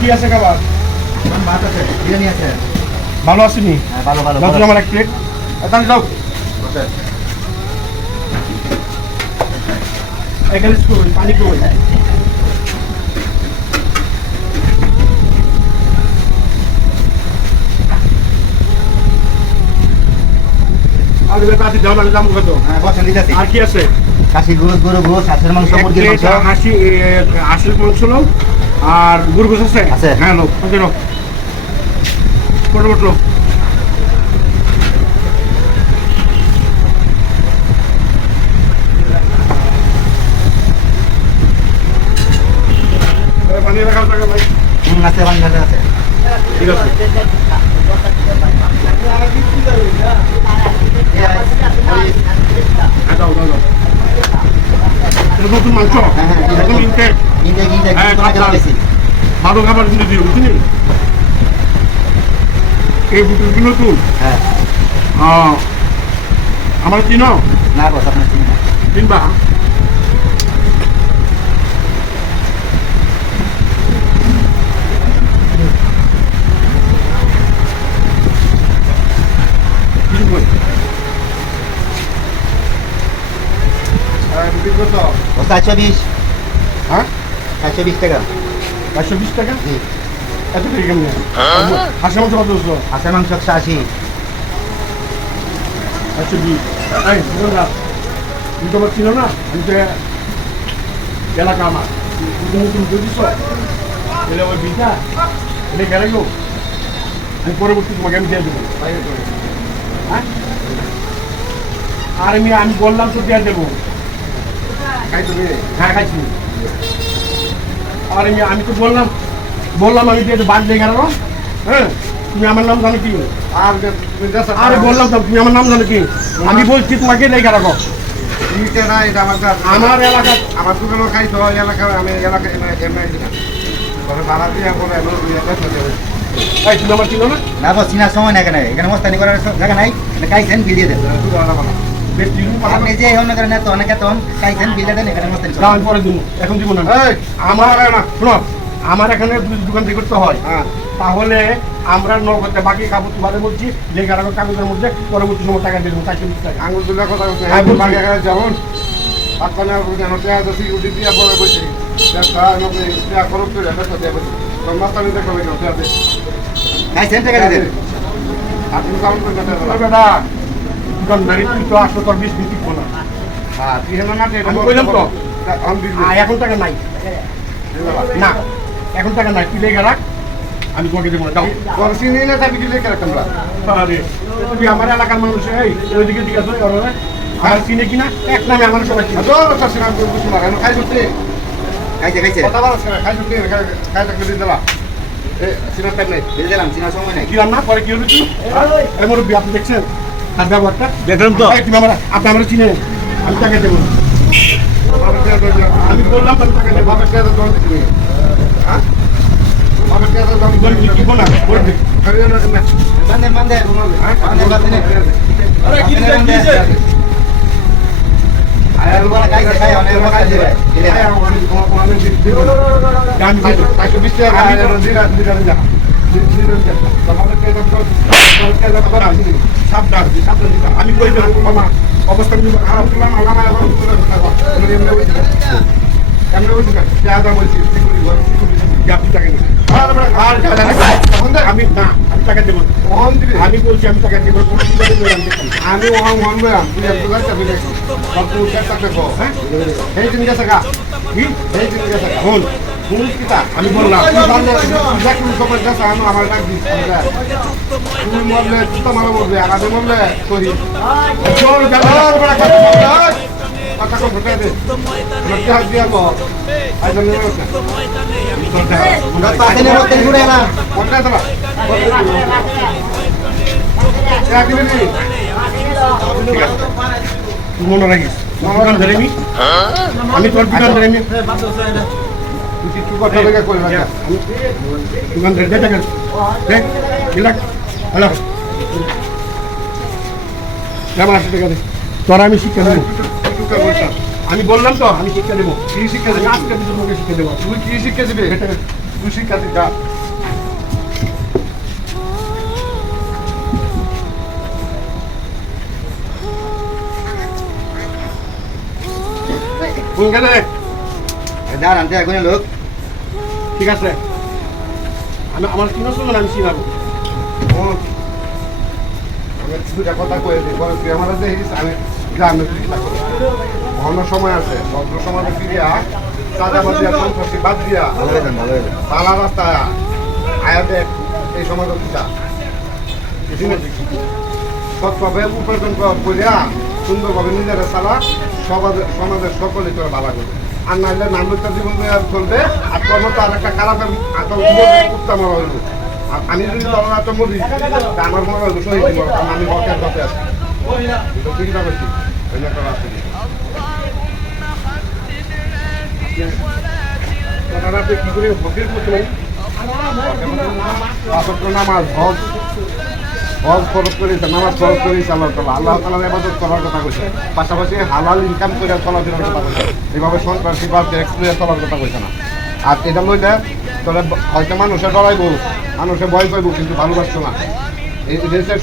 কি আছে খাবার? ভাত আছে, বিরিয়ানি আছে। ভালো আসেনি? হ্যাঁ, ভালো ভালো দাও আমার এক প্লেট। তাহলে যাও এখানে পানি করবেন। আর কাছে দাও আমি দাম কত? হ্যাঁ, বসেন দিতেছি। আর কি আছে? খাসি গোস, গরু গোস, হাঁসের মাংস, মুরগির মাংস। হাঁসের মাংস নাও আর গরু গোস আছে? আছে। হ্যাঁ নাও, ওকে নাও। কত বটলো? পানি রাখার টাকা ভাই। আছে, পানি ঢালা আছে। ঠিক আছে। দাও দাও দাও। এটা নতুন মাংস? হ্যাঁ, হ্যাঁ, একদম ইনটেক। হ্যাঁ, খাবার। ভালো খাবার কিন্তু দিও, বুঝলি? এই বুটুল কি নতুন? হ্যাঁ। আমার চিনো? না বস, আপনার চিনি না। চিনবা? বস 420। হ্যাঁ? 420 টাকা। 420 টাকা? জি। এত টাকা কেমনি? হাঁসের মাংস কত দিচ্ছ? হাঁসের মাংস 180। 420। এই, বুঝলো না? তুমি তো আমার চিনো না? আমি তো এলাকা আমার। তুমি নতুন বুঝিস? এলে ওই বিটা, এলে গেলে গো। আমি পরবর্তী তোমাকে আমি দিয়ে দেবো। হ্যাঁ? আর আমি বললাম তো দিয়ে দেবো। হ্যাঁ, খাইছি। আর আমি তো বললাম আমি দিয়ে দেবো, বাদ দিয়ে গেল। হ্যাঁ, তুমি আমার নাম জানো কি? আরে বললাম তো, তুমি আমার নাম জানো কি? আমি বলছি তোমাকে লেখা রাখো। আমার এলাকা, আমার দোকানে খাইতো এলাকার, আমি এলাকায় ভাড়া দিয়ে এই তুমি আমার ছিল না? না বস, চিনার সময় না এখানে। এখানে মস্তানি করার জায়গা নাই। এটা খাইছেন, বিল দিয়ে দেন। বেশ দিন আপনি যে অন্য করেন না তো অনেকে তখন খাইছেন, বিল দিয়ে দেন। এখানে মস্তানি দাও, আমি পরে দিব, এখন দিব না। আমার না শোনো, আমার এখানে দোকান থেকে করতে হয়, তাহলে আমরা নগদে বাকি কাগজ তোমাদের বলছি যে কাগজের মধ্যে পরবর্তী সময় টাকা দিয়ে দেবো। 420 টাকা আঙুল তুলে কথা বলছে। হ্যাঁ, বলছি। বাকি এখানে যেমন আপনার সিকিউরিটি দিয়ে পরে বলছি খরচ করে মাস্তানি দেখো খাইছেন, টাকা দিয়ে দেন। আপনি সাউন্ড করে বেটা দোকানদারি তুই তো আসো, তোর 20 বিক্রি করো না। হ্যাঁ, তুই হেলো না আমি কইলাম তো। আমি দিবি এখন টাকা নাই না, এখন টাকা নাই, তুই লেগে রাখ, আমি তোমাকে দেবো না। দাও। চিনি না তাই বিক্রি লেখা রাখতাম আরে তুই আমার এলাকার মানুষ, এই ওইদিকে দিকে আসো, আর চিনে কিনা এক নামে আমার সবাই চিনে। খাই সত্যি খাইছে, খাইছে। কথা বলা খাই সত্যি খাই থাকলে দিন দেবা চিনার টাইম নেই বিল দিলাম, চিনার সময় নাই। দিলাম না, পরে কি হলো কি? এই মুরব্বি, আপনি দেখছেন তার ব্যবহারটা? দেখলাম তো। এই, তুমি আপনি আমার চিনে, আমি টাকা দেবো। আমি বললাম আমি টাকা দেবো। বাপের টাকা দল দিচ্ছি হ্যাঁ বাপের টাকা দল বলবি কি বলা বলবি? বান্ধেন, বান্ধেন। বান্ধেন, বান্ধেন। আরে কি দিছে, কি দিছে? আর বলা খাইছে, খাই অনেক খাইছে ভাই। দিলে আমি আমি কই দেবো মামা, অবস্থা কিন্তু খারাপ ছিল না। আপনি টাকা দেবেন। আমি না, আমি টাকা দেবো। আমি বলছি আমি টাকা দেবো। আমি ওহান ওহান বললাম তুই একটু গাছ চাপি দেখো সব তুই উঠে থাকতে কো হ্যাঁ এই দিন গেছে গা কি? এই দিন গেছে গা বল, পুলিশ কিতা আমি বললাম দেখ তুমি সবাই যাচ্ছে আমি আমার ডাক দিস তুমি মরলে জুতা মারা মরবে আর আমি মরলে সহি চল গেল। কথা কম ঘটে দে লক্ষ্য হাত দিয়া কো আই জন্য পাশে মস্তানি ঘুরে না। কোনটা তোলা এক দিবি তুই মনে রাখিস, দোকান ধরে আমি তোর দোকান ধরে তুই কিছু কথা লেগে কই না দোকান ধরে দে টাকা দে, গিলাক হ্যালো কেমন আসে টাকা দে। তোর আমি শিক্ষা দেবো, আমি বললাম তো আমি শিক্ষা দেবো। কি শিক্ষা আমি দিবি আজকে তোমাকে শিক্ষা দেবো। তুই কি শিক্ষা দিবি টাকা তুই শিক্ষার্থী যা কোন গেলে দাঁড়ান তো এখন লোক ঠিক আছে আমার কি নষ্ট আমি শিখাবো আমি দুটা কথা কয়ে দিই পরে তুই আমার দেখিস আমি গ্রামে চিন্তা করি অন্য সময় আছে ভদ্র সমাজে ফিরিয়া চাঁদাবাজি আর সন্ত্রাসী বাদ দিয়া ভালো হয়ে যান ভালো হয়ে যান পালা রাস্তা আয়া দেখ এই সমাজ পিতা সৎভাবে উপার্জন করিয়া সুন্দরভাবে নিজেরা চালা সমাজের সকলে তোরা ভালো করবে আর নাহলে নামলতা জীবন চলবে আর তোর মতো আর একটা খারাপের কুত্তা মরা হইব আর আমি যদি তোর একটা মরি আমার মনে হইব শহীদ মরা কারণ আমি হকের পথে আছি ঠিক না বলছি কি করে ফকির করতে নামাজ হজ হজ খরচ করেছে নামাজ খরচ করেছে আল্লাহ তাআলা আল্লাহ তাআলার ইবাদত করার কথা কইছে পাশাপাশি হালাল ইনকাম করে চলাফেরার কথা কইছে এভাবে সন্ত্রাসী বা এক্সপ্লোর চলার কথা কইছে না আর এটা লইলে তোরা হয়তো মানুষে ডরাইব মানুষে ভয় পাইব কিন্তু ভালোবাসতো না এই দেশের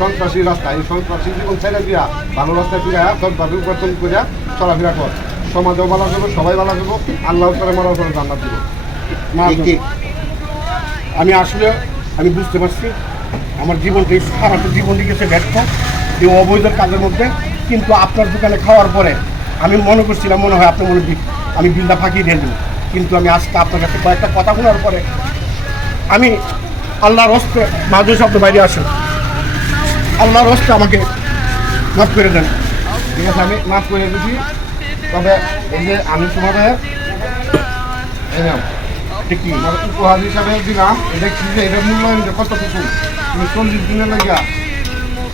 সন্ত্রাসী রাস্তা এই সন্ত্রাসী জীবন ছেড়ে দিয়া ভালো রাস্তায় ফিরে সৎভাবে উপার্জন করে চলাফেরা কর সমাজেও ভালো করবো সবাই ভালো করবো আল্লাহ তাআলা মরার পরে জান্নাত দিব ঠিক আমি বুঝতে পারছি আমার জীবনটা সারাটা জীবন গেছে ব্যর্থ এই অবৈধ কাজের মধ্যে কিন্তু আপনার দোকানে খাওয়ার পরে আমি মনে করছিলাম মনে হয় আপনার আমি বিলটা ফাঁকিয়ে দিয়ে দেবো কিন্তু আমি আজকে আপনার কাছে কয়েকটা কথা শোনার পরে আমি আল্লাহর হস্তে মাঝে শব্দ বাইরে আসেন আল্লাহর হস্তে আমাকে মাফ করে দেন ঠিক আছে আমি মাফ করে দিচ্ছি তবে এই যে আমি তোমাদের ঠিক কি উপহার হিসাবে দিলাম এটা কি যে এটা মূল্যায়ন কত কিছু তুমি 40 দিনের লাগিয়া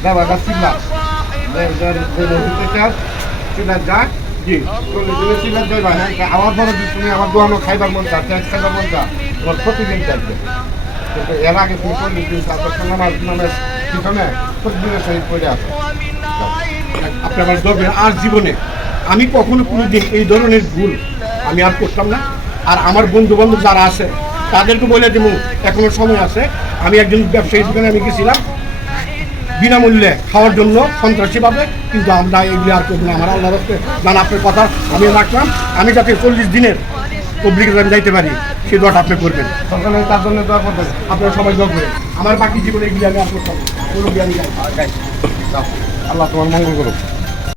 দেবা গাছ চিল্লা চিল্লা যা জি 40 দিনের চিল্লা দেবা হ্যাঁ আমার পরে তুমি আমার দোকানও খাইবার মন চা ট্যাক্স খাইবার মন চা তোমার প্রতিদিন চাইবে কিন্তু এর আগে তুমি 40 দিন তারপর নামের পিছনে প্রতিদিনের সহিত করে আসো আপনি আমার দরবেন আর জীবনে আমি কখনো কোনো দিন এই ধরনের ভুল আমি আর করতাম না আর আমার বন্ধু বান্ধব যারা আছে তাদেরকে বলে দেবো এখনো সময় আছে আমি একজন ব্যবসায়ী দোকানে আমি গেছিলাম বিনামূল্যে খাওয়ার জন্য সন্ত্রাসীভাবে কিন্তু আমরা এগুলি আর করবো না আমার আল্লাহর হস্তে জান আপনার কথা আমি রাখলাম আমি যাতে 40 দিনের অভিজ্ঞতা আমি যাইতে পারি সেই দোয়াটা আপনি করবেন সকালে তার জন্য দোয়া করতে আপনারা সবাই দোয়া করেন আমার বাকি জীবনে এগুলি আমি আর করতাম কোনো জ্ঞানী আল্লাহ তোমার মঙ্গল করুক